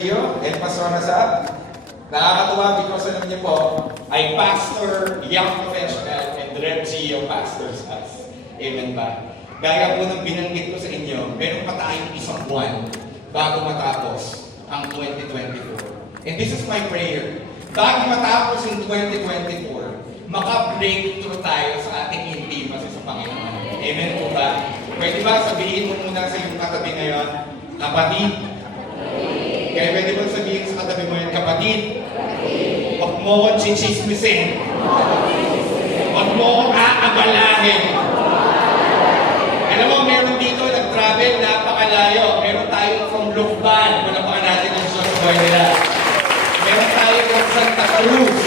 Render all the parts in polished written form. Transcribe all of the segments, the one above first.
Pastor Nasab. Nakakatuwa because alam niyo po, ay pastor, young professional, and Rev Gio pastor's house. Amen ba? Gaya po ng binanggit ko sa inyo, meron pa tayong isang buwan bago matapos ang 2024. And this is my prayer. Bago matapos ang 2024, maka-breakthrough tayo sa ating intimacy sa Panginoon. Amen po ba? Pwede ba sabihin mo muna sa iyong katabi ngayon, kapatid? Kaya pwede mo sabihin sa katabi mo yan, kapatid, huwag mo akong chichismisin. Huwag mo akong aabalahin. Alam mo, meron dito nag-travel, napakalayo. Meron tayo from Lukban, palapakan natin ang Diyos sa buhay nila. Meron tayo from Santa Cruz.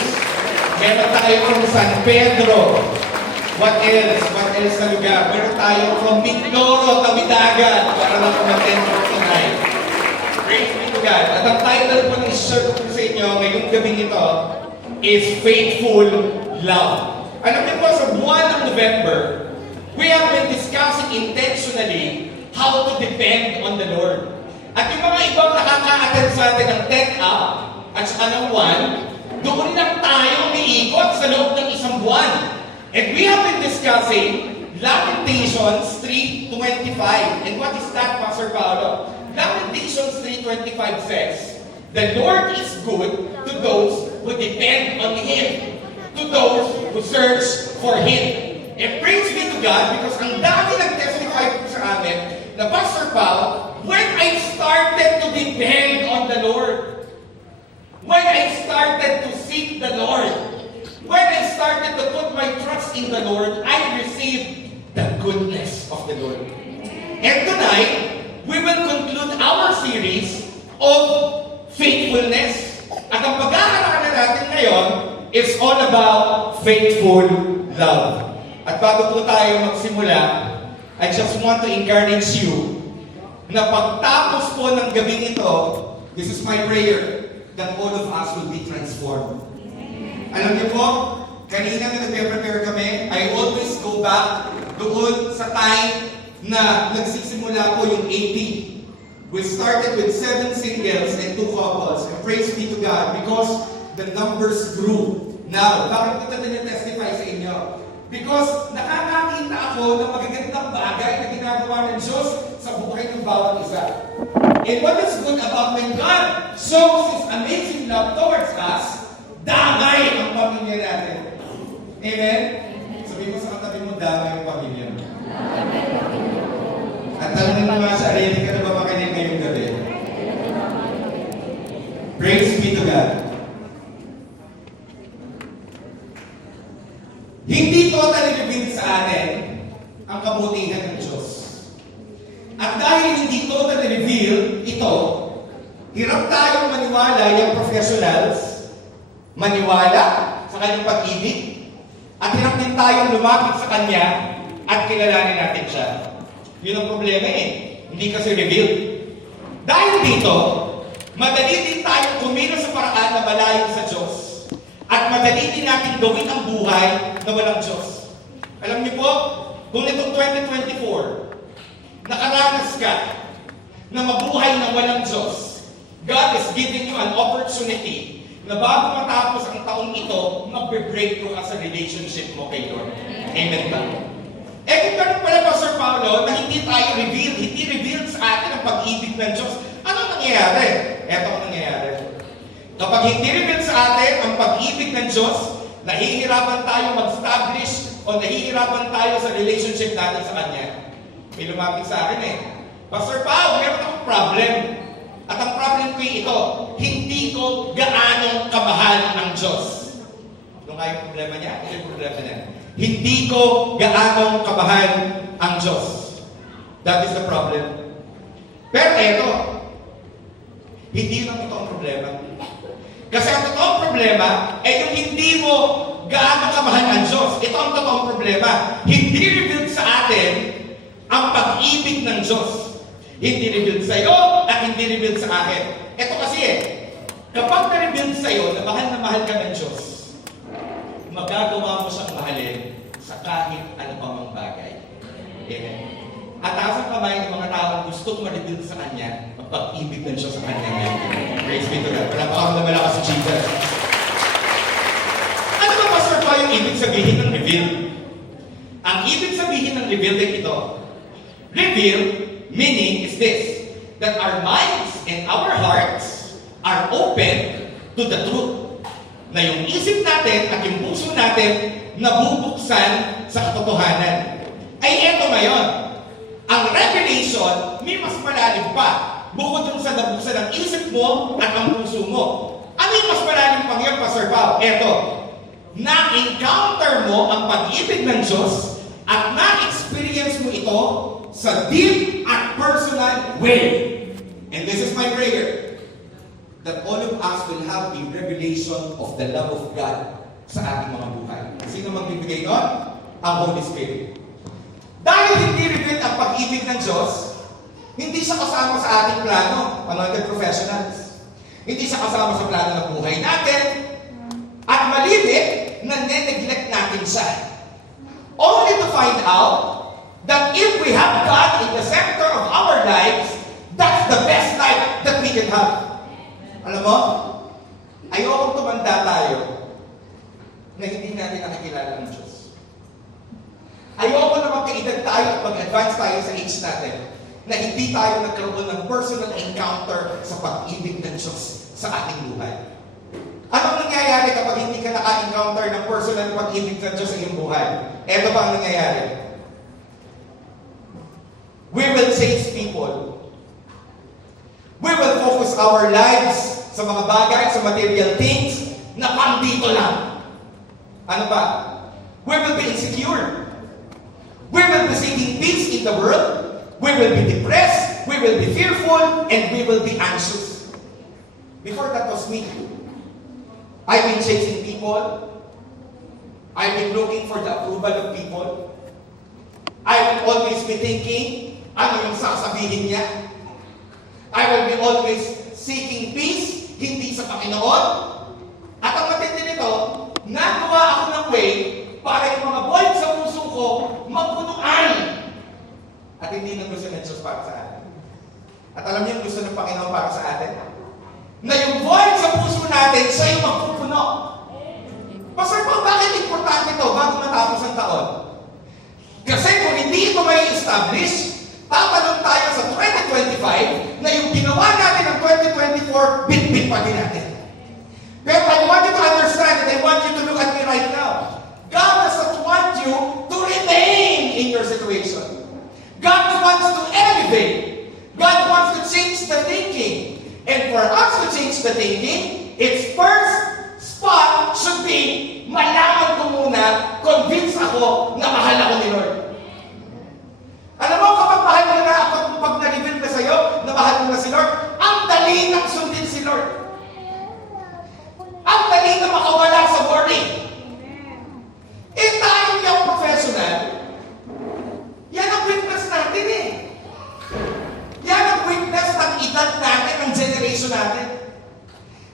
Meron tayo from San Pedro. What else? What else sa lugar? Meron tayo from Mindoro, Tawidagan, para lang kumaten tonight. Praise be to God. At ang title po ng i-share ko sa inyo ngayong gabing ito is Faithful Love. Alam niyo po, sa buwan ng November, we have been discussing intentionally how to depend on the Lord. At yung mga ibang nakaka-attend sa atin ng 10 up at saka ng 1, doon lang tayo umiikot sa loob ng isang buwan. And we have been discussing Lamentations 3:25. And what is that, Pastor Paolo? Lamentations 3:25 says, "The Lord is good to those who depend on Him, to those who search for Him." And praise be to God, because ang dami nag-testify sa amin na, Pastor Paul, when I started to depend on the Lord, when I started to seek the Lord, when I started to put my trust in the Lord, I received the goodness of the Lord. And tonight, we will conclude our series of faithfulness. At ang pag-aaralan natin ngayon is all about faithful love. At bago po tayo magsimula, I just want to encourage you na pagtapos po ng gabing ito, this is my prayer, that all of us will be transformed. Alam niyo po, kanina na nag-prepare kami, I always go back doon sa time na nagsisimula po yung 80. We started with 7 singles and 2 couples. And praise be to God because the numbers grew. Now, bakit ito na-testify sa inyo? Because nakakakita ako ng magagandang bagay na ginagawa ng Diyos sa buhay ng bawat isa. And what is good about when God shows His amazing love towards us, damay ang pamilya natin. Amen? Sabi mo sa katabi mo, damay ang pamilya mo. At tanongin mo nga siya, ready ka na ba makinig ngayong gabi? Praise be to God. Hindi totally revealed sa atin ang kabutihan ng Diyos. At dahil hindi totally revealed ito, hirap tayong maniwala yung professionals, maniwala sa kanyang pag-ibig, at hirap din tayong lumapit sa Kanya at kilalanin natin siya. Yun ang problema hindi kasi revealed. Dahil dito, madali din tayong kumilos sa paraan na malayo sa Diyos. At madali din natin gawin ang buhay na walang Diyos. Alam niyo po, kung itong 2024, nakaranas ka na mabuhay na walang Diyos, God is giving you an opportunity na bago matapos ang taong ito, magbe-breakthrough ka sa relationship mo kay Lord. Amen ba? Eh kung ganun pala, Pastor Paolo, na hindi tayo revealed, hindi revealed sa atin ang pag-ibig ng Diyos, ano nangyayari? Eto ang nangyayari. Kapag hindi revealed sa atin ang pag-ibig ng Diyos, nahihirapan tayo mag-establish o nahihirapan tayo sa relationship natin sa Kanya. May lumapit sa akin Pastor Paolo, meron akong problem. At ang problem ko ito, hindi ko gaano kamahal ang Diyos. Ano nga yung problema niya? Ano yung problema niya? Hindi ko gaano kamahal ang Diyos. That is the problem. Pero eto, hindi lang ito ang problema. Kasi ang totoong problema ay yung hindi mo gaano kamahal ang Diyos. Ito ang totoong problema. Hindi revealed sa atin ang pag-ibig ng Diyos. Hindi revealed sa iyo at hindi revealed sa akin. Ito kasi kapag na-revealed sa iyo na mahal ka ng Diyos, magagawa mo siyang mahalin sa kahit ano pa mang bagay. Amen. At taas ang kamay ng mga taong gustong ma-reveal sa Kanya ang pag-ibig ng Diyos sa Kanya ngayon. Napakaramdam malakas si Jesus. Ano ba, Pastor Pa, yung ibig sabihin ng reveal? Ang ibig sabihin ng reveal ay ito. Reveal, meaning is this, that our minds and our hearts are open to the truth. Na yung isip natin at yung puso natin nabubuksan sa katotohanan. Ay eto ngayon, ang revelation may mas malalim pa. Bukod dun sa nabuksan ang isip mo at ang puso mo. Ano yung mas malalim pang yun, Pastor Pao? Eto, na-encounter mo ang pag-ibig ng Diyos at na-experience mo ito sa deep at personal way. And this is my prayer, that all of us will have a revelation of the love of God sa ating mga buhay. Sino magbibigay nun? Ang Holy Spirit. Dahil hindi revealed ang pag-ibig ng Diyos, hindi siya kasama sa ating plano, anointed professionals. Hindi siya kasama sa plano ng buhay natin, at malimit na neglect natin siya. Only to find out that if we have God in the center of our lives, that's the best life that we can have. Alam mo, ayokong tumanda tayo na hindi natin nakikilala ng Diyos. Ayoko na magkaedad tayo at mag-advance tayo sa age natin na hindi tayo nagkaroon ng personal encounter sa pag-ibig ng Diyos sa ating buhay. Anong nangyayari kapag hindi ka naka-encounter ng personal pag-ibig ng Diyos sa iyong buhay? Ito pa ang nangyayari. We will chase people. We will focus our lives sa mga bagay, sa material things na pandito lang. Ano pa? We will be insecure. We will be seeking peace in the world. We will be depressed. We will be fearful. And we will be anxious. Before that was me. I've been chasing people. I've been looking for the approval of people. I will always be thinking, ano yung sasabihin niya? I will be always seeking peace, hindi sa Panginoon. At ang matindi nito, nagawa ako ng way para yung mga void sa puso ko magpunuan. At hindi nang gusto ng Diyos para sa atin. At alam niyo yung gusto ng Panginoon para sa atin? Na yung void sa puso natin, siya yung magpupuno. Pastor Paul, bakit importante ito bago matapos ang taon? Kasi kung hindi ito may establish, tatanong tayo sa 2025 na yung ginawa natin ng 2024, bit-bit pa din natin. Pero I want you to understand and I want you to look at me right now. God does not want you to remain in your situation. God wants to elevate. God wants to change the thinking. And for us to change the thinking, its first spot should be, malaman ko muna, convince ako na mahal ako ni Lord. Alam mo, kapag mahal mo na, pag na-reveal ka sa'yo, na mahal mo na si Lord, ang dali nang sundin si Lord. Ang dali na makawala sa worry. Eh tayo yung professional, yan ang witness natin eh. Yan ang witness ng edad natin, ng generation natin.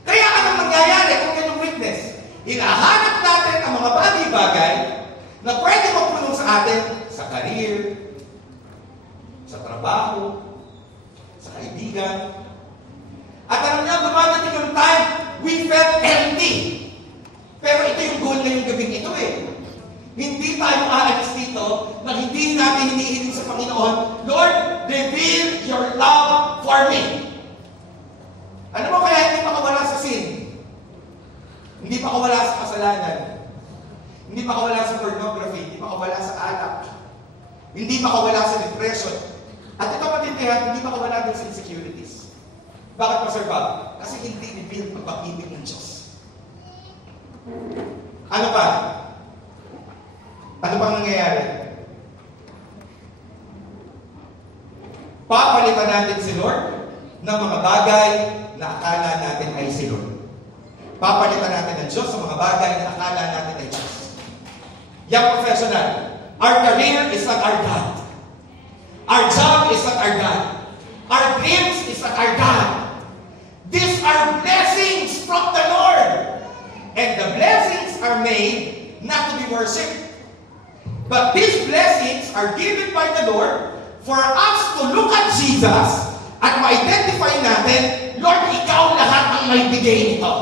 Kaya anong mangyayari kung yan ang witness? Hinahanap natin ang mga bagay-bagay na pwede magpunong sa atin sa career, sa trabaho, sa kaibigan. At alam niyo, dumadating yung time, we felt empty. Pero ito yung goal na yung gabing ito eh. Hindi tayo aalis dito na hindi natin hinihiling sa Panginoon, Lord, reveal your love for me. Ano mo kaya hindi makawala sa sin? Hindi makawala sa kasalanan. Hindi makawala sa pornography. Hindi makawala sa alak. Hindi makawala sa depression. At ito matindihan, hindi makawala din sa insecurities. Bakit pa, Sir Bob? Kasi hindi reveal ang pag-ibig ng Diyos. Ano pa? Ano pang nangyayari? Papalitan natin si Lord ng mga bagay na akala natin ay si Lord. Papalitan natin ang Diyos sa mga bagay na akala natin ay Diyos. Young professional, our career is not our God. Our job is not our God. Our dreams is not our God. These are blessings from the Lord. And the blessings are made not to be worshipped. But these blessings are given by the Lord for us to look at Jesus at ma-identify natin, Lord, ikaw lahat ang may nagbigay nito.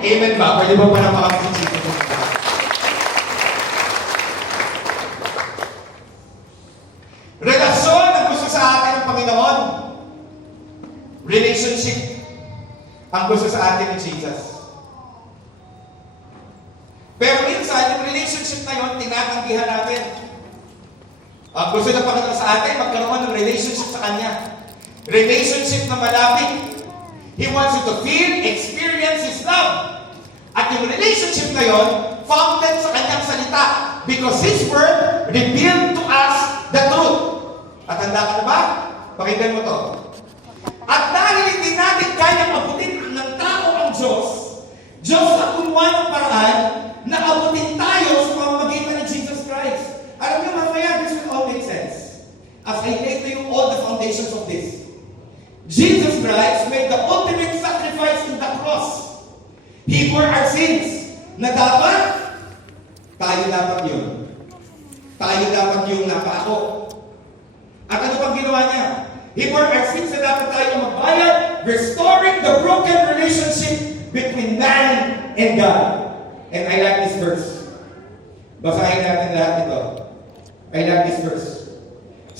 Amen ba? Pwede ba para makapagsisigil? Relasyon ang gusto sa atin ng Panginoon. Relationship ang gusto sa atin ng Jesus. Pero minsan, yung relationship na yun, tinatanggihan natin. Ang gusto ng Panginoon sa atin, magkaroon ng relationship sa Kanya. Relationship na malapit. He wants you to feel, experience His love. At yung relationship na yun, founded sa Kanyang salita. Because His Word revealed to us the truth. At handa ka na ba? Pakinggan mo to. At dahil hindi natin kayang abutin ng tao ang Diyos sa kumuha ng paraan na abutin tayo sa pamamagitan ng Jesus Christ. Alam niyo, mamaya, this will all make sense. As I lay to you all the foundations of this. Jesus Christ made the ultimate sacrifice in the cross. He bore our sins. Na dapat, tayo dapat yun. Tayo dapat yung napako. At ano pang ginawa niya? He bore our sins na dapat tayo magbayad, restoring the broken relationship between man and God. And I like this verse. Basahin natin lahat ito. I like this verse.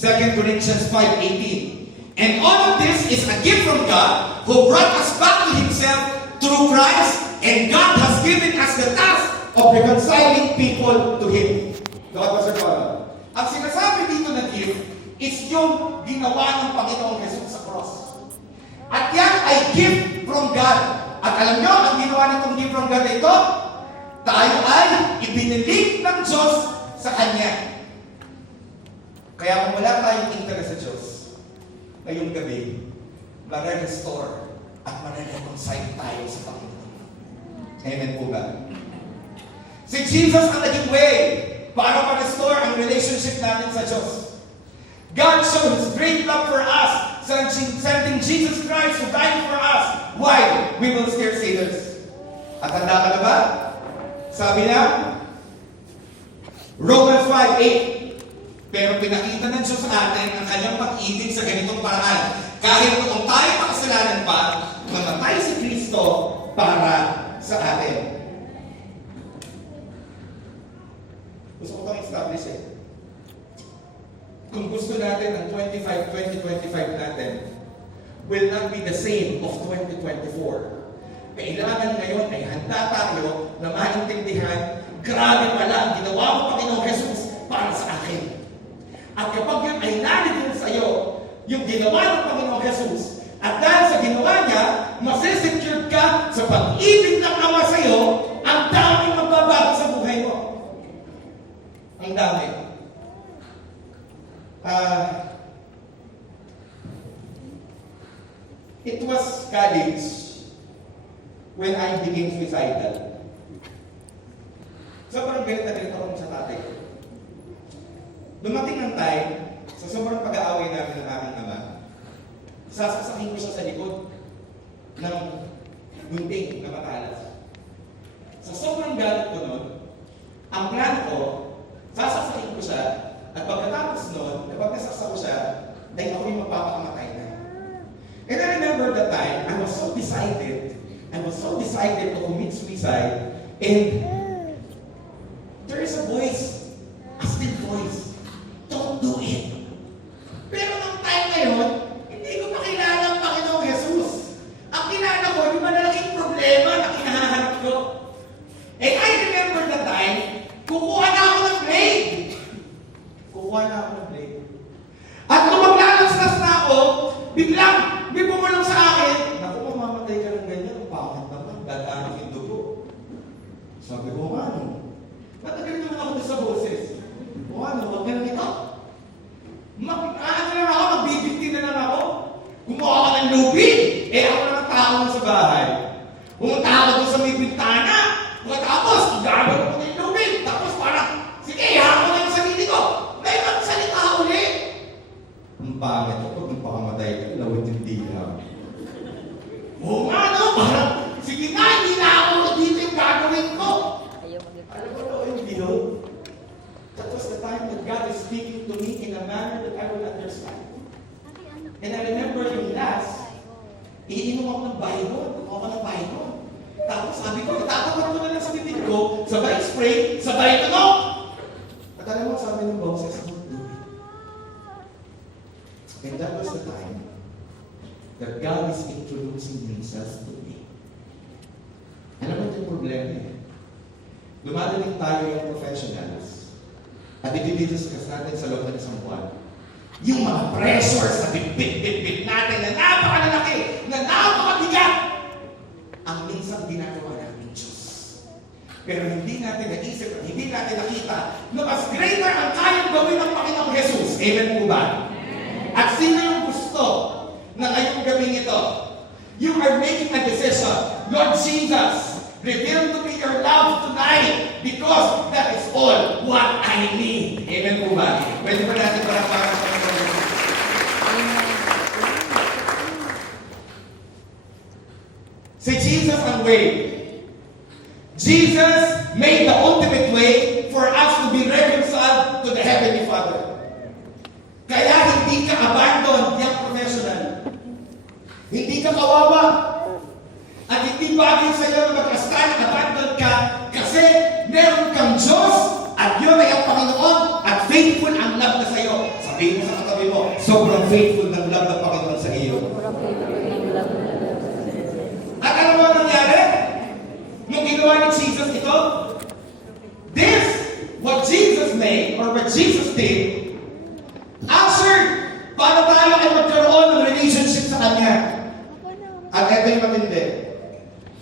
2 Corinthians 5:18. And all of this is a gift from God who brought us back to Himself through Christ, and God has given us the task of reconciling people to Him. Dapat ba, Sir Paolo? Ang sinasabi dito na gift is yung ginawa ng Panginoong Jesus sa cross. At yan ay gift from God. At alam nyo, ang ginawa nitong gift from God ito, tayo ay ibinilig ng Diyos sa Kanya. Kaya kung wala tayong interest sa Diyos, ngayong gabi, mare-restore at mare-reconcile tayo sa Panginoon. Amen po ba? Si Jesus ang naging way para ma-restore ang relationship natin sa Diyos. God showed His great love for us, sending Jesus Christ to die for us while we were still sinners. At handa ka na ba? Sabi na, Romans 5:8, pero pinakita ng Diyos sa atin ang Kanyang pag-ibig sa ganitong paraan. Kahit noong tayo makasalanan pa, namatay si Kristo para sa atin. Gusto ko itong establish eh. Kung gusto natin ang 2025 natin will not be the same of 2024. Kailangan ngayon ay handa tayo na maintindihan, grabe pala ang ginawa mo, Panginoong Jesus, para sa akin. At kapag yun ay narinig sa iyo, yung ginawa ng Panginoong Jesus, at dahil sa ginawa niya, masisecure ka sa pag-ibig ng Ama sa iyo, ang daming magbabago sa buhay mo. Ang dami. It was college when I became suicidal. Sobrang galit na galit ako sa tatay ko. Dumating ng time, sa sobrang pag-aaway namin ng aming ama, sasasakin ko siya sa likod ng gunting na matalas. Sa sobrang galit ko nun, ang plan ko, sasasakin ko siya, at pagkatapos nun, kapag nasasa ko siya, dahil ako yung magpapakamatay na. And I remember that time, I was so decided to commit suicide, and there is a voice, a still voice, don't do it. Pero nung time na yun, hindi ko makilala ang Panginoong Jesus. Ang kilala ko, yung malalaking problema na kinahanap ko. And I remember the time, kukuha na ako ng blade. At nung maglalaslas na ako, biglang, may pumalong sa akin, naku, mamamatay ka ng ganyan, pangit naman, dadaanin yung dugo. Sabi ko, ano? Matagal naman ako sa boses. O ano, wag na lang ito. Magbibigti na lang ako. Gumawa ka ng lubid. Ako naman tao na sa bahay. Pumunta ako doon sa may bintana. Pagkatapos, gagawin ko na yung lubid. Tapos parang, sige, hako na yung sarili ko. May magsalita ulit. Ang pangit ako, kung pakamatay ka, lawit yung dila. Oo nga, no? Parang, sige nga, hindi na ako dito yung gagawin ko. Alam mo na yung deal? That was the time that God is speaking to me in a manner that I will understand. And I remember yung last, iinom ako ng Bible. introducing himself to me. Alam mo ito yung problema eh. Dumadating tayo yung professionals at i-discuss natin sa loob ng isang buwan yung mga pressures na bit-bit natin na napakalalaki, na napakabigat ang minsan ginagawa namin Diyos. Pero hindi natin naisip at hindi natin nakita na mas greater ang kayang gawin ng Panginoong Jesus. Amen po ba? At sino yung gusto na ngayong gawin ito? You are making a decision. Lord Jesus, reveal to me your love tonight because that is all what I need. Amen po ba? Pwede ba natin para sa Panginoon? Si Jesus ang way. Jesus made the ultimate way for us to be reconciled to the Heavenly Father. Kaya hindi ka abandoned, young professional. Hindi ka kawawa. At hindi bagay sa iyo na mag-astan, abandon ka kasi meron kang Diyos at yun ay ang Panginoon at faithful ang love na sa iyo. Sabihin mo sa katabi mo, sobrang faithful ng love ng Panginoon sa iyo. At ano ba nangyari? Nung ginawa ni Jesus ito, this, what Jesus made or what Jesus did, answered para tayo ay magkaroon ng relationship sa Kanya. At ito yung matindi.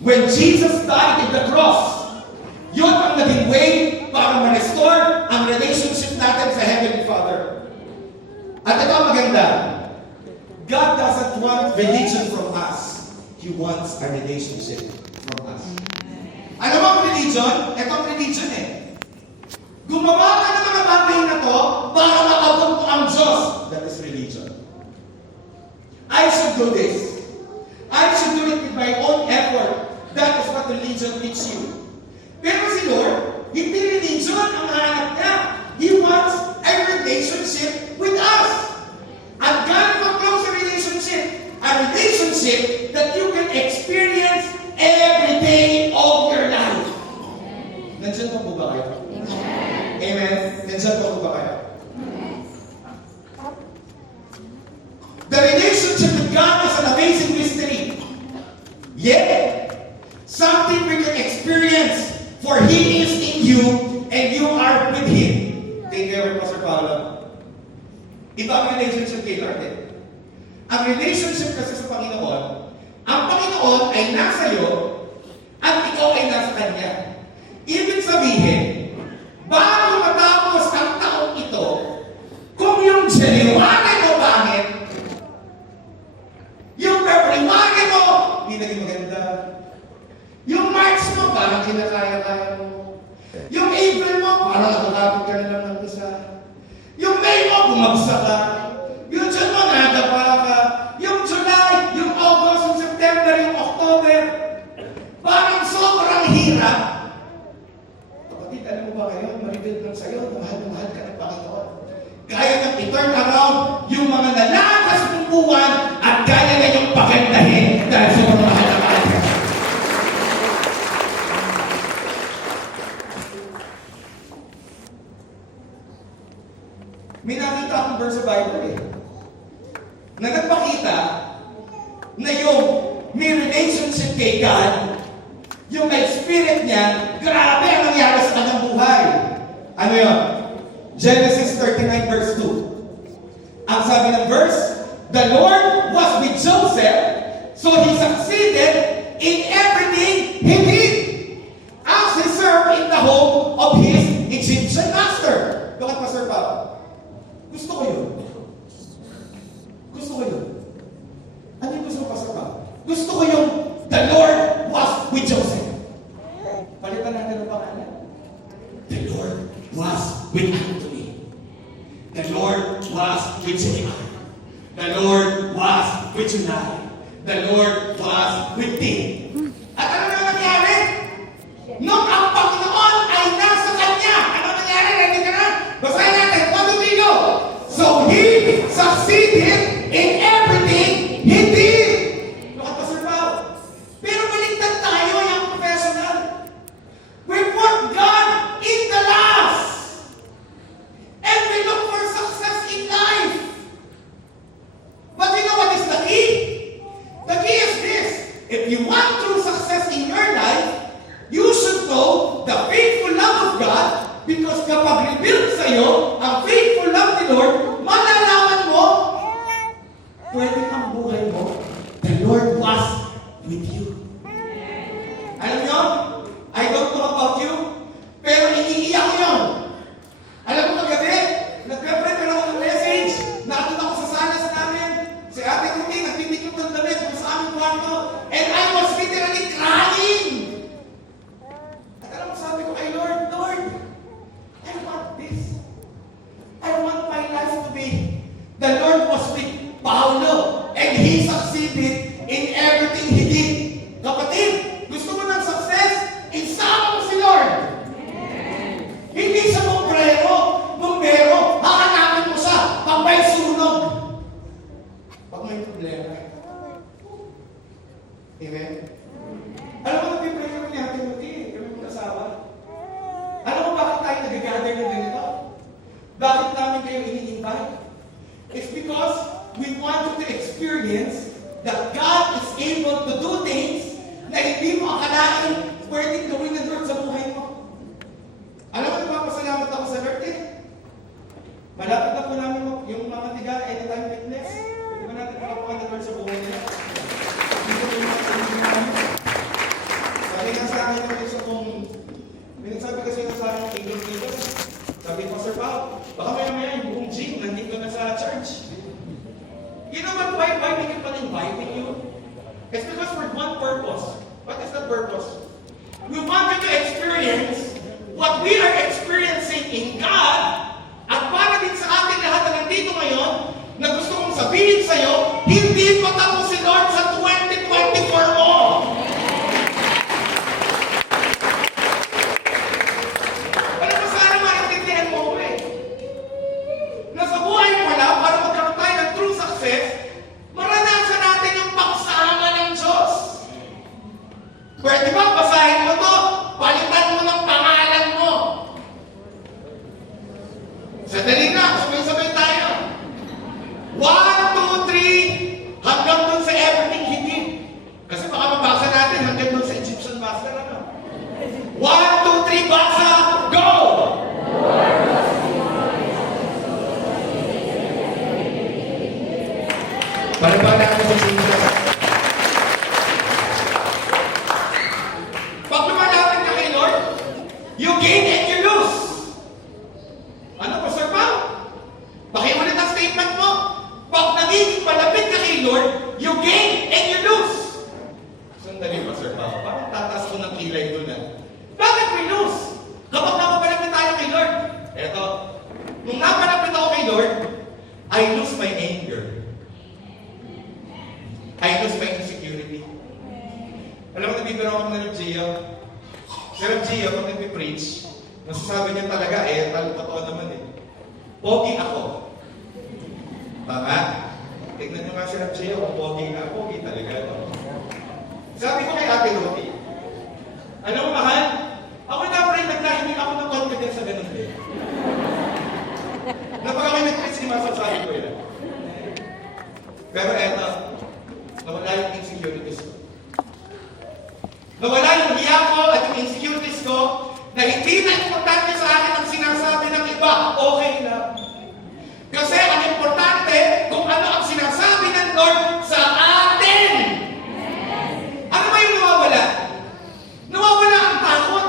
When Jesus died in the cross, yun ang naging way para ma-restore ang relationship natin sa Heavenly Father. At ito ang maganda. God doesn't want religion from us. He wants a relationship from us. Ano ba ang religion? Ito ang religion eh. Gumawa ka ng mga bagay na to para maabot mo ang Diyos. That is religion. I should do this. I should do it with my own effort. That is what religion teaches you. Pero si Lord, hindi religion ang hanap niya. He wants a relationship with us. And God will close a relationship. A relationship that you can experience every day of your life. Nandiyan pa po ba kayo? Amen. Nandiyan pa po ba kayo? The relationship with God is an amazing mystery. Yet, something we can experience, for He is in you and you are with Him. Thank you, Pastor Paolo. Iba ang relationship kay Lord eh. Ang relationship kasi sa Panginoon, ang Panginoon ay nasa iyo at ikaw ay nasa Kanya. Ibig sabihin, bago matapos ang taong ito, kung yung January mo pangit, yung February mo, hindi naging maganda. Yung March mo, parang kinakaya-kaya mo. Yung April mo, parang nakakapit ka na lang ng isa. Yung May mo, bumagsak ka. Yung June mo, nadapa ka. Yung July, yung August, yung September, yung October, parang sobrang hirap. Kapatid, alam mo ba kayo, maribuild lang sa'yo, mahal ka ng Panginoon. Kaya nang i-turn around yung mga nalagas mong buwan at kaya na yung pagandahin dahil sobrang mahal na mahal ka. May nakita akong verse sa Bible eh, na nagpakita na yung may relationship kay God, yung may spirit niya, grabe ang nangyari sa kanyang buhay. Ano yun? Genesis 39 verse 2. Ang sabi ng verse, the Lord was with Joseph, so he succeeded in everything he did, as he served in the home of his Egyptian master. Bakit Pastor Pao? Gusto ko yun. Gusto ko yun. Ano yung gusto mo, Pastor Pao? Gusto ko yung the Lord was with Joseph. Palitan natin ang pangalan. The Lord was with Anthony. The Lord was with Jacob. The Lord was with Junai. The Lord was with If you want true success in your life, you should know the faithful love of God, because kapag revealed sa'yo ang faithful love ni Lord, malalaman mo, pwede ang buhay mo, the Lord was with you. Alam nyo, I don't know about you, pero iniiyak ko yun. Alam mo kagabi, nagpe-prepare ako ng message, naatun ako sa salas namin, si Ate Ruti, nagtitikot ng damit sa aming kwarto, and I was literally crying. At alam mo, sabi ko kay Lord, Lord, I want this. I want my life to be. The Lord was with Paulo, and he succeeded in everything he did. Kapatid, gusto mo ng success? Isama mo si Lord. Hindi sa bombero, hahanapin mo siya pag may sunog. Pag may problema. Amen? Alam mo, nagpipray kami ni Ate Ruti, kami mag-asawa. Alam mo bakit tayo nag-gather ng ganito? Bakit namin kayo ini-invite? It's because we want you to experience that God is able to do things na hindi mo akalain pwedeng gawin ng Lord sa buhay mo. Alam mo, nagpapasalamat ako sa Lord eh. Malapit na po namin yung mga tiga Anytime Fitness. Hindi ba natin makapakan ng Lord sa buhay nila? Dito po yung mga namin. Sabi nga sa akin yung isa kong minagsabi kasi na sa akin English dito. Sabi ko, Sir Pao, baka maya-maya yung buong gym nandito na sa church. You know what? Why we keep on inviting you? It's because for one purpose. What is the purpose? We want you to experience what we are experiencing in God, at para din sa ating lahat na nandito ngayon, na gusto kong sabihin sa'yo, hindi pa tapos si Lord sa 2024 mo. Alam mo, sana maintindihan mo ko eh. Na sa buhay mo lang, para magkaroon tayo ng true success, maranasan natin yung pagsama ng Diyos. Pwede ba, basahin mo to, palitan mo ng pangalan mo. Sandali na, sabay-sabay tayo. 1, 2, 3, hanggang dun sa everything he did. Kasi baka mabasa natin hanggang dun sa Egyptian master, ano? 1, 2, 3, basa, go! Palitan natin sa Jesus. Pag lumalapit ka kay Lord, you gain and you lose. Ano po, Sir Pao? Pakiulit ang statement mo. Pag nagiging malapit ka kay Lord, you gain and you lose. Sandali pa, Sir Pao. Parang tataas ko ng kilay doon na. Bakit we lose? Kapag napapalapit tayo kay Lord, eto, nung napalapit ako kay Lord, I lose my anger. I lose my insecurity. Alam mo, nabibiro ako ng Gio. Si Gio, pag nagpipreach, nasasabi niya talaga totoo naman eh. Pogi ako. Tama? Tignan niyo nga si Gio, kung pogi na, pogi talaga. Sabi ko kay Ate Ruti, alam mo, mahal, ako na-pray nagkahingi ako ng confidence sa ganun din. Napaka may nag-preach ni masasabi ko yan. Pero eto, nawala yung insecurities ko. Nawala yung hiya ko at yung insecurities ko na hindi na importante sa akin ang sinasabi ng iba. Okay lang. Kasi ang importante kung ano ang sinasabi ng Lord sa atin. Ano ba yung nawawala? Nawawala ang takot.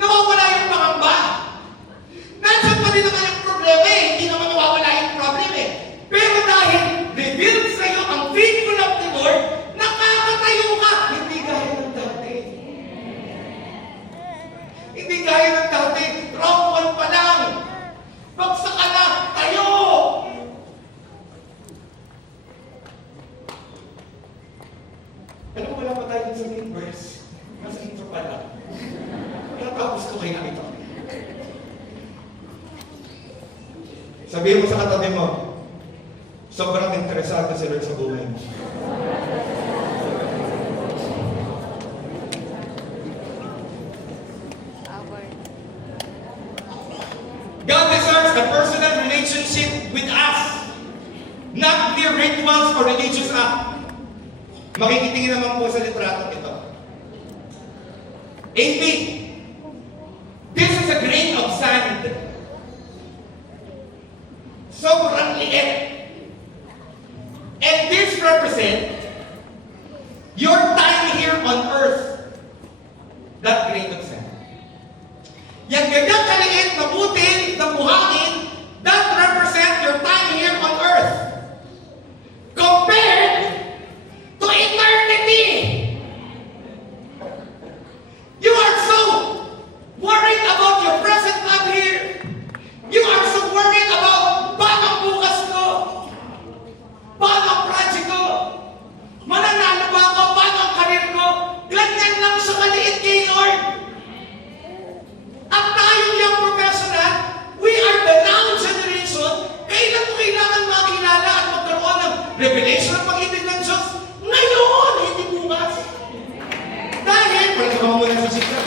Nawawala yung pangamba. Nandiyan pa din naman yung problema eh. Hindi naman nawawala yung problem eh. Pero dahil revealed sa iyo ang faithful of the Lord, nakakatayo ka. Hindi gaya ng dati. Hindi gaya ng dati. Round 1 pa lang. Bagsak ka na. Tayo! Alam mo, wala pa tayo sa main verse. Nasa intro pa lang. Tatapos ko kaya ito. Sabihin mo sa katabi mo, sobrang interesado si Lord sa buhay mo. God desires a personal relationship with us, not mere rituals or religious act. Makikitingin naman po sa litrato ito. 18. This is a grain of sand. Sobrang liit. And this represents your time here on earth. That grain of sand. Yang ganyang kaliit na butil na buhangin, that represent your time here on earth. Compared to eternity. You are so worried about your present time here. You are so worried about paano ang bukas ko? Paano ang project ko? Mananalo ba ako? Paano ang karir ko? Ganyan lang siya kaliit kay Lord. At tayong young professional, we are the now generation. Kailan mo kailangan makilala at magkaroon ng revelation ng pag-ibig ng Diyos? Ngayon, hindi bukas. Dahil, pwede ka muna sa Jesus.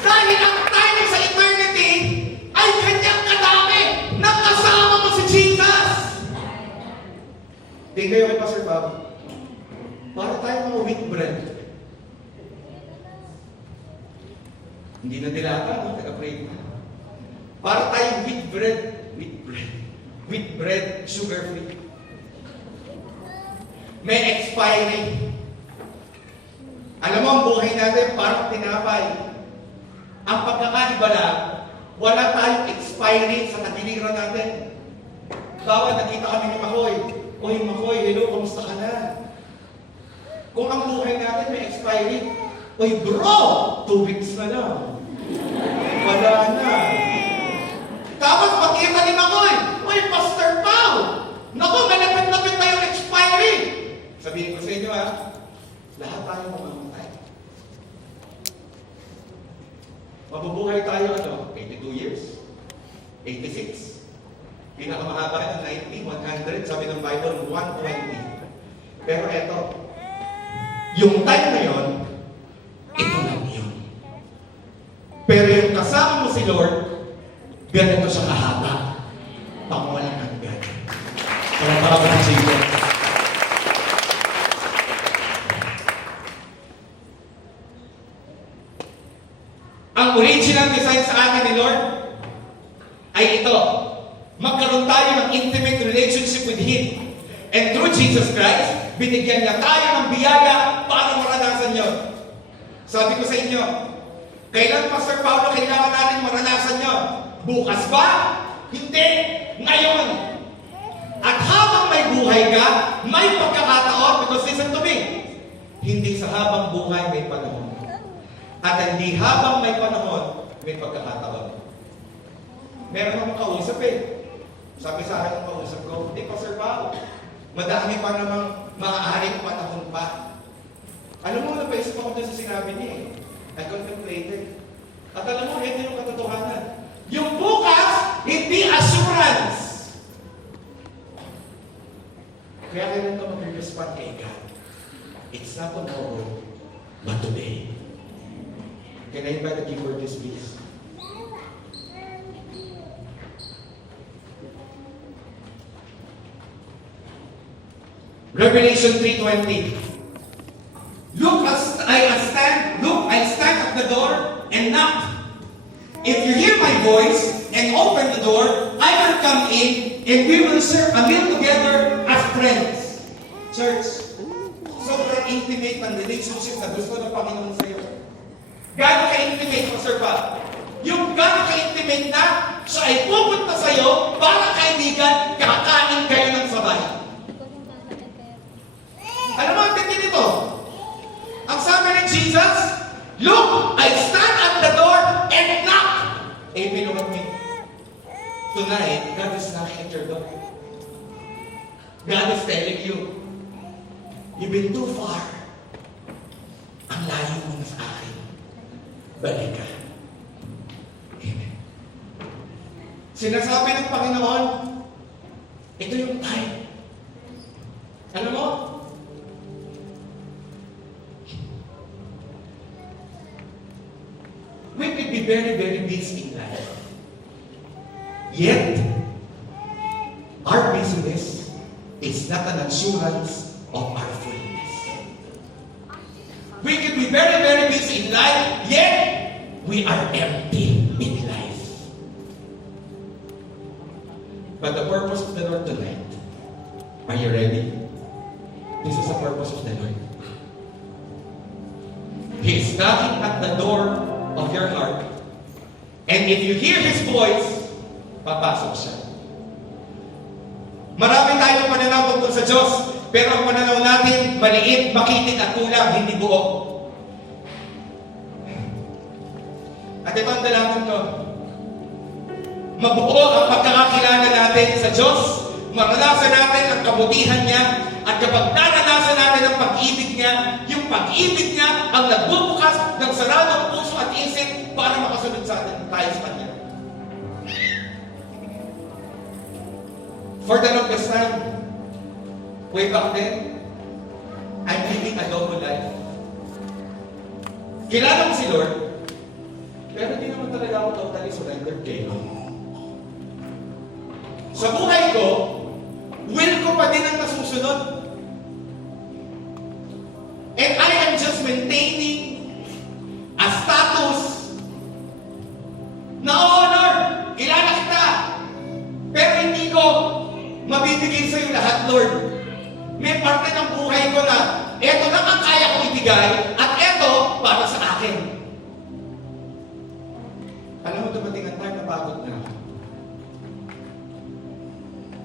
Dahil ang time sa eternity ay kanyang kadami na kasama mo si Jesus. Tingnan kayo kay Pastor Bob. Para tayo mga wheat bread. Hindi na dilata, no? Taga-pray na. Para tayo wheat bread, sugar-free. May expiry. Alam mo, ang buhay natin parang tinapay. Ang pagkakaiba lang, wala tayong expiry sa kadiliran natin. Bawat nakita kami ni Makoy. Oy, Makoy, hello, kamusta ka na? Kung ang buhay natin may expiry, oy bro, 2 weeks na lang. Wala na. Tapos makita ni Makoy, oy, Pastor Pao, naku, malapit-lapit na yung expiry. Sabihin ko sa inyo lahat tayo mamamatay. Mabubuhay tayo 82 years, 86. Pinakamahaba ng 90, 100, sabi ng Bible, 120. Pero eto, yung time na yun, ito lang yun. Pero yung kasama mo si Lord, ganito siya kahaba. Pangwalang hanggan. Para ba si Jesus? Ang original design sa atin ni Lord ay ito. Magkaroon tayo ng intimate relationship with Him. And through Jesus Christ, binigyan niya tayo ng biyaya para maranasan yun. Sabi ko sa inyo, kailan, Pastor Paulo, kailangan natin maranasan yun? Bukas ba? Hindi. Ngayon. At habang may buhay ka, may pagkakataon, because listen to me, hindi sa habang buhay may panahon. At hindi habang may panahon, may pagkakataon. Meron akong kausap Sabi sa akin ng kausap ko, hindi, Pastor Pao, madami pa namang maaaring panahon pa. Alam mo, napaisip ako dun sa sinabi niya I contemplated. At alam mo, hindi yung katotohanan. Yung bukas, hindi assurance. Kaya kailan ka mag-respond kay God? It's not tomorrow, but today. Can I invite the keyboardist, please? Revelation 3:20. Look, I stand at the door and knock. If you hear my voice and open the door, I will come in and we will share a meal together as friends. Church, sobrang intimate ang relationship na gusto ng Panginoon sa iyo. Gano'n ka-intimate, Pastor Pa? Yung gano'n ka-intimate na, siya ay pupunta sa iyo para kaibigan, kakain kayo ng sabay. Alam mo, ang tindi nito? Ang sabi ng Jesus, look, I stand at the door and knock. Amen, look at me. Tonight, God is knocking at your door. God is telling you, you've been too far. Ang layo mo na sa akin. Balik ka. Amen. Sinasabi ng Panginoon, ito yung time. Alam mo, we could be very, very busy in life. Yet, our busyness is not at an assurance of our fullness. We can be very, very busy in life, yet we are empty in life. But the purpose of the Lord tonight, are you ready? This is the purpose of the Lord. He is knocking at the door of your heart. And if you hear His voice, papasok siya. Marami tayong pananaw tungkol sa Diyos, pero ang pananaw natin, maliit, makiting at kulang, hindi buo. At ito ang dalangin ko. Mabuo ang pagkakakilala natin sa Diyos, maranasan natin ang kabutihan niya, at kapag naranasan natin ang pag-ibig niya, yung pag-ibig niya ang nagbubukas ng saradong puso at isip para makasunod sa atin tayo sa Kanya. For the longest time, way back then, I'm living a double life. Kilala ko si Lord, pero hindi naman talaga ako totally surrendered kay Lord. Sa buhay ko, will ko pa din ang nasusunod. And I am just maintaining a status na, oh Lord, kilala kita. Pero hindi ko mabibigay sa iyo lahat, Lord. May parte ng buhay ko na eto lang ang kaya kong ibigay at eto para sa akin. Alam mo, dumating ang time, napagod na ako.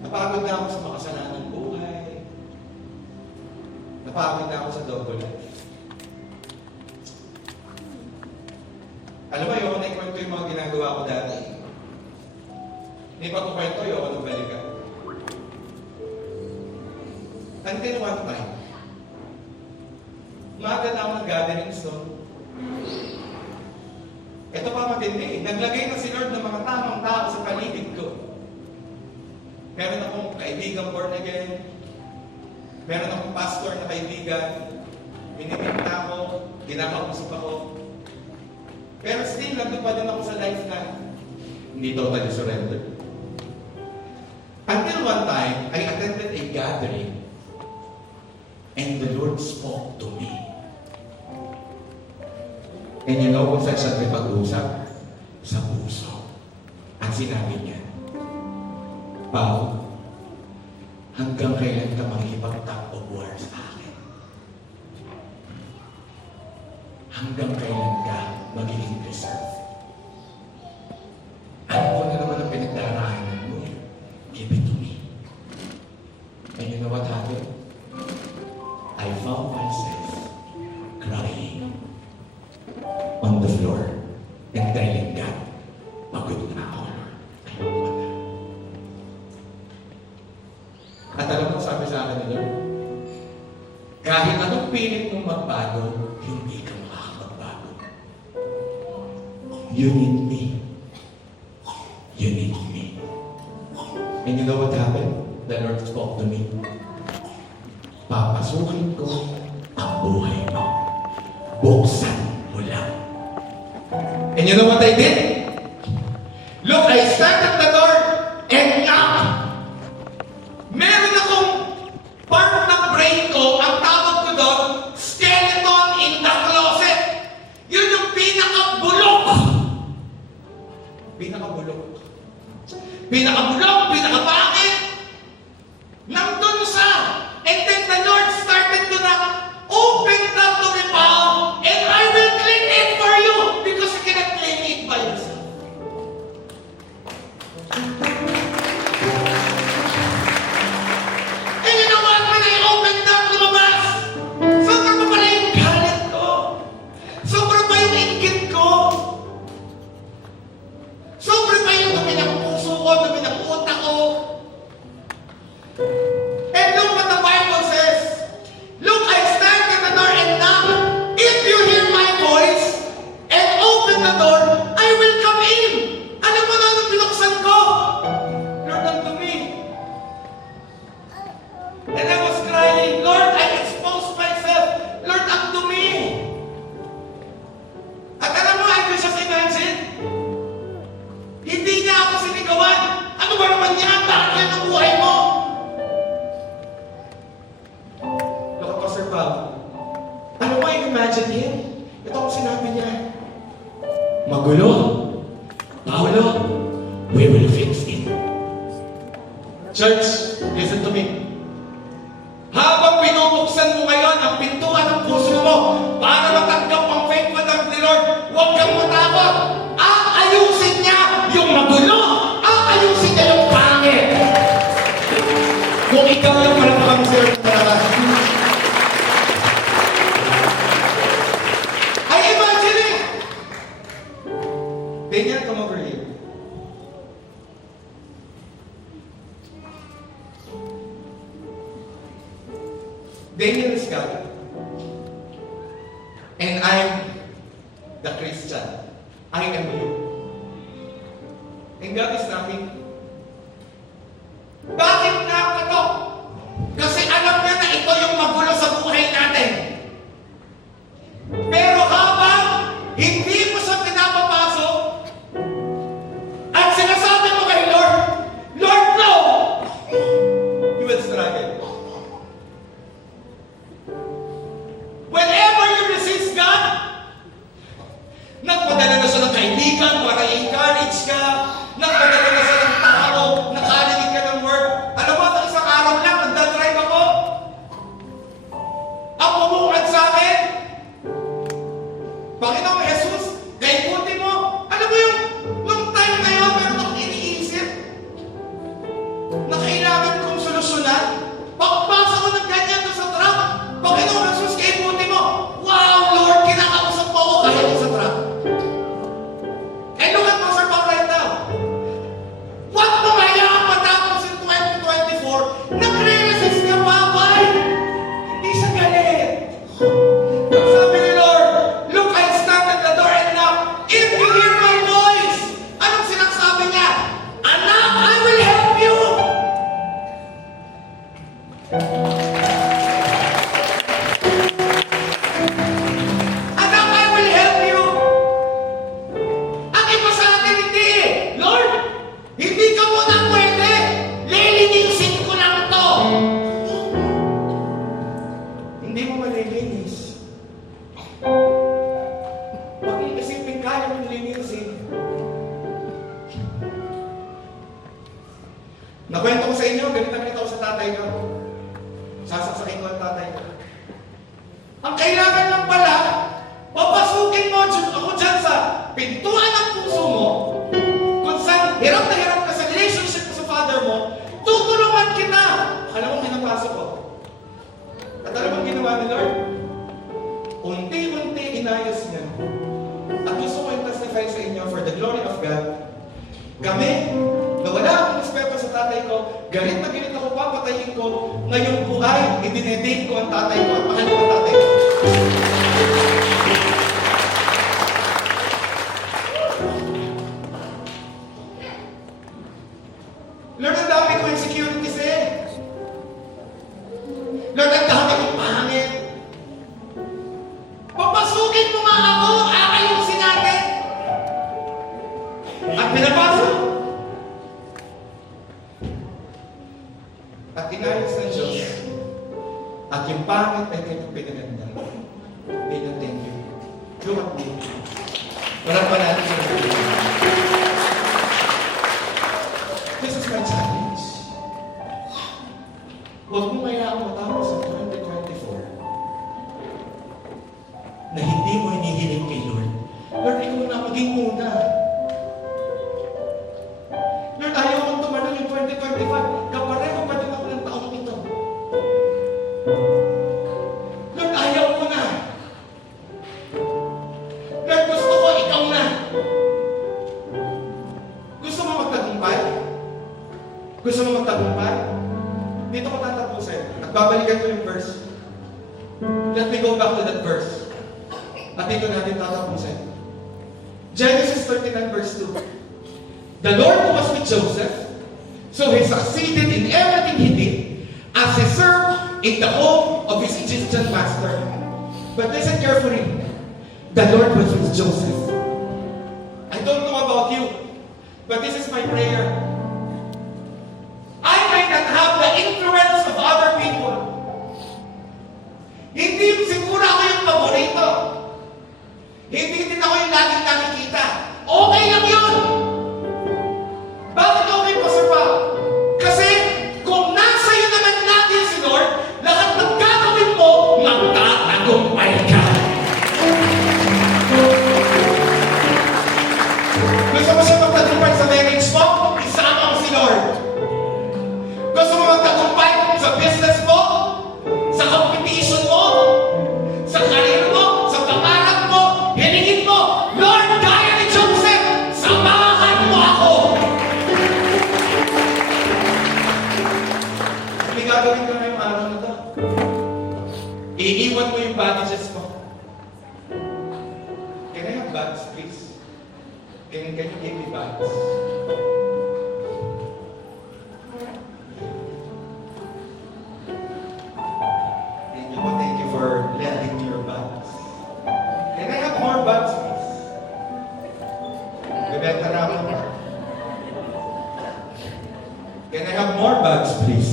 Napagod na ako sa makasalanang buhay. Napagod na ako sa double life. Alam mo, ayoko na ikwento yung mga ginagawa ko dati. Hindi pa ko kwento, ayoko nang balikan. Until one time, umattend ako ng gatherings doon. Ito pa matindi. Naglagay na si Lord ng mga tamang tao sa paligid ko. Meron akong kaibigang born again. Meron akong pastor na kaibigan. Minimit na ako. Kinakausap ako. Pero still, nandun pa din ako sa life na hindi totally surrendered. Until one time, I attended a gathering and the Lord spoke to me. And you know kung saan siya pag-usap? Sa puso. At sinabi niya, Pao, hanggang kailan ka makikipag-top of war sa akin? Hanggang kailan ka magiging reserve? Ano ko na naman ang pinagdaraanan mo? Give it to me. And you know what happened? I found myself crying on the floor and telling God, pagod na ako. Ayoko na. At alam mo, sabi sa akin ni Lord, kahit anong pilit mong magbago, hindi ka makakapagbago. You need me. You need me. And you know what happened? The Lord spoke to me. Papasukin ko ang buhay mo. Buksan mo lang. And you know what I did? Look, I stand at the door and knock. Meron akong part ng brain ko, ang tawag ko doon, skeleton in the closet. Yun yung pinakabulok. Pinakabulok. Pinakabulok, pinakapangit. Nandun sa. And then the Lord started to knock. Open that to me, Paul, and I will clean it for you because you cannot clean it by yourself. And you know what? When I opened that, lumabas. Sobra pa pala yung galit ko. Sobra pa yung inggit ko. Sobra pa yung dumi ng puso ko, dumi ng utak crowd. Ano ba yung imagine him? Ito ang sinabi niya. Magulo. Paolo, we will fix it. Church, listen to me. Habang binubuksan mo ngayon ang pintuan ng puso mo para matanggap ang faithfulness ni Lord, huwag kang matakot. Aayusin niya yung magulo. Aayusin niya yung pangit. Kung ikaw yung palapakang mo sila para I imagine it. Daniel, come over here. Daniel is God. And I'm the Christian. I am you. And God is nothing. Bakit nga ito? Kasi alam niya na ito yung magulo sa buhay natin. Pero habang hindi mo siya pinapapasok at sinasabi mo kay Lord, Lord, no! You will struggle. Whenever you resist God, nagpadala na siya ng kaibigan para i-encourage ka, nagpadala na siya ng tao, nakarinig ka ng word. Alam mo, ang isang araw lang, nagdadrive ako. Ang bumungad sa akin, Panginoong Jesus, kaibuti mo. Alam mo yung, nung time na yun, meron akong iniisip na kailangan kong solusyonan. Pagpasa ko ng ganyan doon sa truck, Panginoong Jesus, kaibuti mo. Wow, Lord, kinakausap mo ako kahit sa truck. And look at Pastor Paul right now. What mo hayaan matapos in 2024? Nagre-resist ka pa, why? Hindi siya galit. Ang sabi ni Lord, look, I stand at the door and knock. If you hear my voice, anong sinasabi niya? Anak, I will help you. Anak, I will help you. Ang iba sa atin hindi eh. Lord, hindi ka muna pwede. Lilinisin ko lang to. Hindi mo malilinis. Pag iisipin kaya mong linisin. Nakwento ko sa inyo, ganito ako sa tatay ko. Sasaksakin ko ang tatay ko. Ang kailangan lang pala, papasukin mo ako dyan sa pintuan ng puso mo, kung saan hirap na hirap ka sa relationship mo sa father mo, tutulungan kita. Alam mo, pinapasok ko. At alam mo ginawa ni Lord? Unti-unti inayos niya. At gusto ko yung testify sa inyo for the glory of God. Kami, na wala akong respeto sa tatay ko, galit na galit ako, papatayin ko, ngayong buhay, idinedate ko ang tatay ko at mahal ko ang tatay ko. Lord, ang dami ko insecurities eh. Lord, ang dami kong pangit. Papasukin mo nga ako, aayusin natin. At pinapasok. At inayos ng Diyos. At yung pangit ay kanyang pinaganda. Bilang thank you. Look at me. Walang pa natin sa mga. This is my challenge. Huwag mo kaya ako matapos sa 2024 na hindi mo hinihiling kay Lord. Lord, ikaw na maging muna. Lord, ayaw kong tumalon yung 2025. Kapareho pa din ako ng taong ito. Lord, ayaw ko na. Lord, gusto ko ikaw na. Gusto mo magtagumpay? Gusto mo magtagumpay? Dito ko tatapusin. At babalikan ko yung verse. Let me go back to that verse. At dito natin tatapusin. Genesis 39 verse 2. The Lord was with Joseph, so he succeeded in everything he did as he served in the home of his Egyptian master. But listen carefully. The Lord was with Joseph. I don't know about you, but this is my prayer. I might not have the influence of other people. Hindi Iiwan mo yung bandages mo. Can I have bags, please? Can you give me bags? Thank you for lending me your bags. Can I have more bags, please? Bebenta na ako. Can I have more bags, please?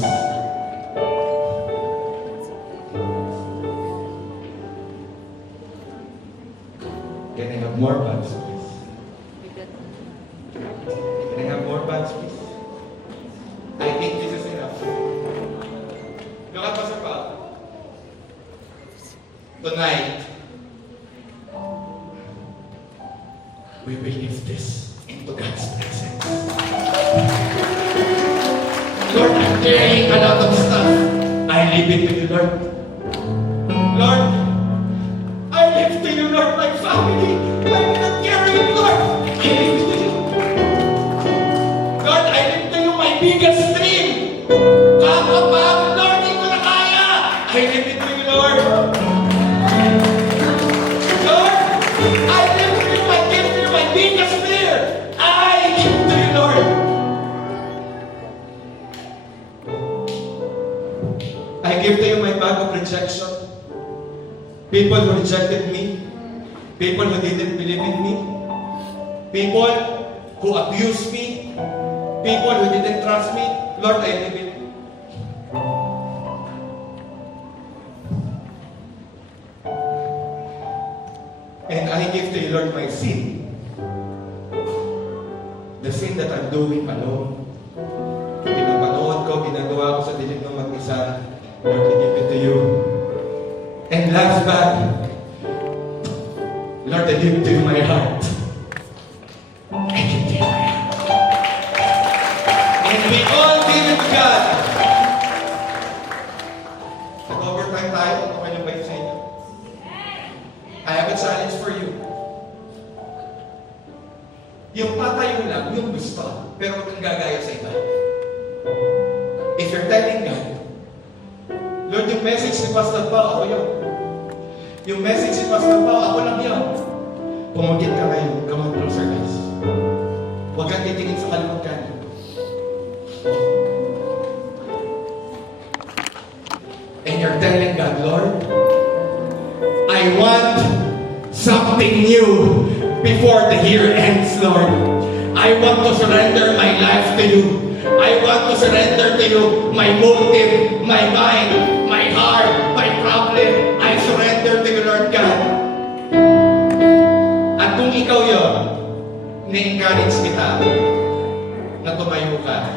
Can I have more bags, please? Can I have more bags, please? I think this is enough. Look at Pastor Paul. Tonight, we will lift this into God's presence. Lord, I'm carrying a lot of stuff. I leave it to you, Lord. Lord, I live to you, Lord, my family. I cannot carry it, Lord. I live to you. Lord, I live to you my biggest dream. Kakapagod, Lord, hindi ko na kaya. I live it to you, Lord. Lord, I live to you, I give to you my biggest fear. I give to you, Lord. I give to you my bag of rejection. People who rejected me. People who didn't believe in me. People who abused me. People who didn't trust me. Lord, I live it. And I give to you, Lord, my sin. The sin that I'm doing alone. Pinapanood ko, ginagawa ko sa dilim ng mag-isa. Lord, I give it to you. And last but, Lord, I give to you my heart. I give to you my heart. And we all give it to God. Nag-overtime tayo. Okay lang ba yun sa inyo? I have a challenge for you. Yung tatayo lang, yung gusto, pero huwag kang gagaya sa iba. If you're telling God, Lord, yung message ni Pastor Pao, ako yun. Yung message ni Pastor Pao, ako lang yun. Pumagit ka ngayon, come on closer, guys. Huwag kang titingin sa kalimutan. And you're telling God, Lord, I want something new before the year ends, Lord. I want to surrender my life to you. I want to surrender to you my motive, my mind, my heart, my problem. I surrender to you, Lord God. At kung ikaw yun, na-encourage kita na tumayo ka.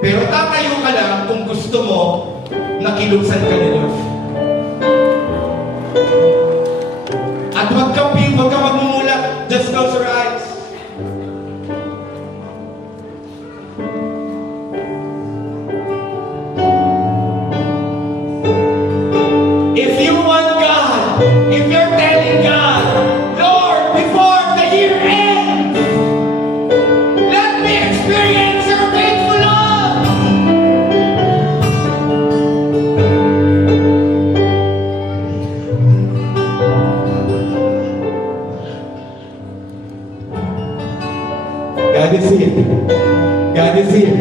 Pero tatayo ka lang kung gusto mo na kiluksan ka ni Lord. At huwag kang magmumulat. Just close your eyes. If you want God, if you're telling God, Lord, before the year ends, let me experience your faithful love. God is here. God is here.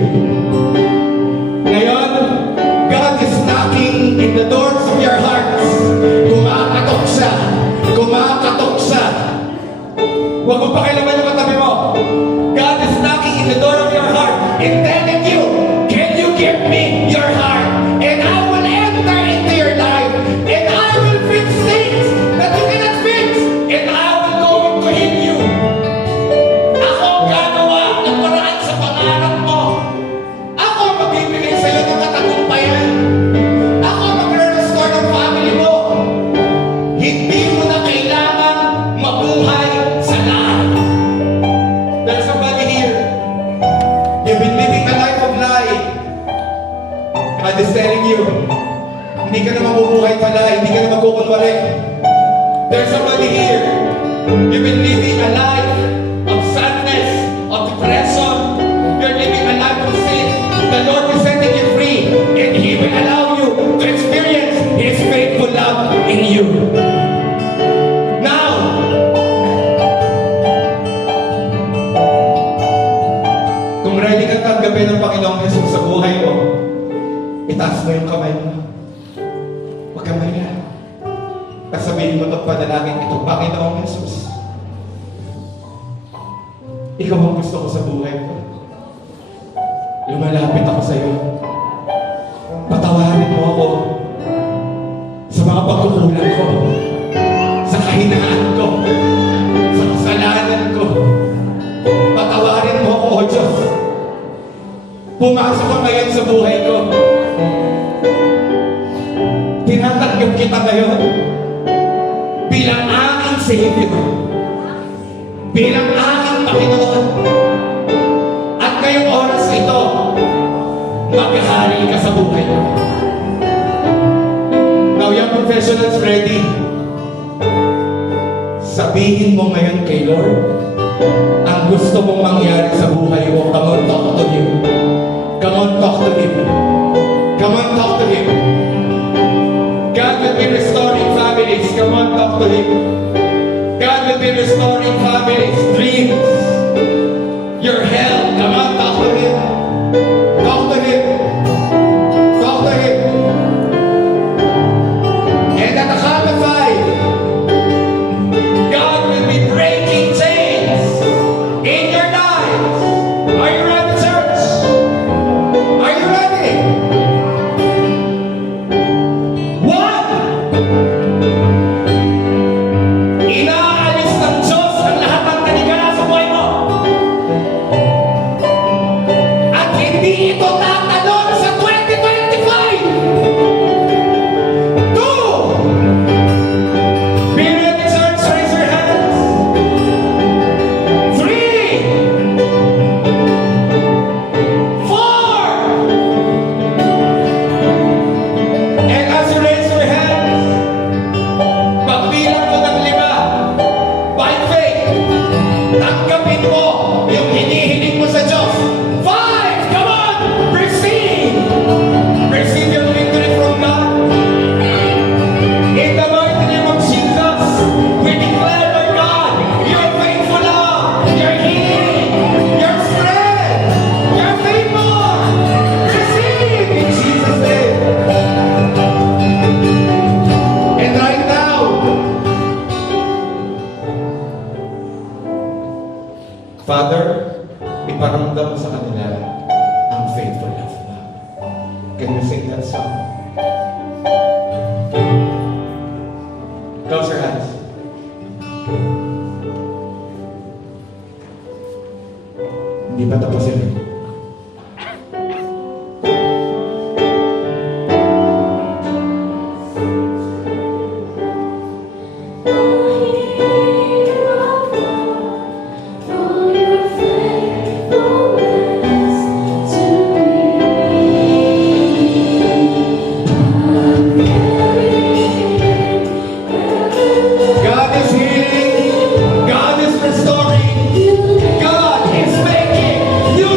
Ngayon, God is knocking in the doors of your hearts. Kumakatok siya. Kumakatok siya. Huwag mo pakialaman yung katabi mo. God is knocking in the door of your heart and telling you, can you give me your heart? And I will enter into your life. And I will fix things that you cannot fix. And I will go to heal you. Ako ang gagawa ng paraan sa pangarap mo. Ako ang magbibigay sa iyo ng katagumpayan. Ako ang magre-restore ng family mo. Hindi mo na kailangan mabuhay sa lahat. There's somebody here. You've been living a life of lying. God is telling you, hindi ka na mabubuhay pala, hindi ka na magkukunwari. There's somebody here. You've been living a life of sadness, of depression. You're living a life of sin. The Lord is setting you free, and He will allow you to experience His faithfulness. you. Now, kung ready kang tanggapin ng Panginoong Jesus sa buhay mo, itaas mo yung kamay mo. Huwag kang mahiya. Kasabihin mo itong panalangin ito, Panginoong Jesus, ikaw ang gusto ko sa buhay ko. Lumalapit ako sa iyo. Patawarin mo ako sa mga pagkukulang ko, sa kahinaan ko, sa kasalanan ko. Patawarin mo ako, O Diyos. Pumasok ka ngayon sa buhay ko. Tinatanggap kita ngayon bilang aking Savior, bilang aking Panginoon. At ngayong oras ito, maghahari ka sa buhay ko. Now, young professionals, ready? Sabihin mo ngayon kay Lord ang gusto mong mangyari sa buhay mo. Come on, talk to Him. Come on, talk to Him. Come on, talk to Him. God will be restoring families. Come on, talk to Him. God will be restoring families, dreams, your health. Come on, talk to Him. Talk to Him. Talk to Him. And at the count of 5, God will be breaking chains in your lives. Are you ready, church? Are you ready? 1. Inaalis ng Diyos ang lahat ng taligala sa buhay mo. At hindi ito tatalon sa 2025. 2. Be ready, church. Raise your hands. 3. 4. And as you raise your hands, pagbilang ko ng 5, by faith, tanggapin mo yung hinihiling mo sa Diyos. 5, come on, receive! Receive your victory from God. In the mighty name of Jesus, we declare, Lord God, your faithful love, your healing, your strength, your favor. Receive in Jesus' name. And right now, Father, iparamdam mo sa kanila ang faithful love mo. Can you sing that song? Close your eyes. Hindi pa tapos yun. God is healing. God is restoring. God is making new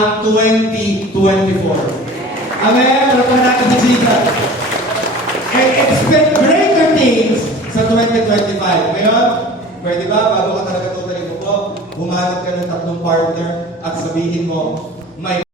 ang 2024. Amen? Palapakan natin si Jesus. And expect greater things sa 2025. Ngayon, pwede ba, bago ka talaga totally mo po, humanap ka ng tatlong partner at sabihin mo, may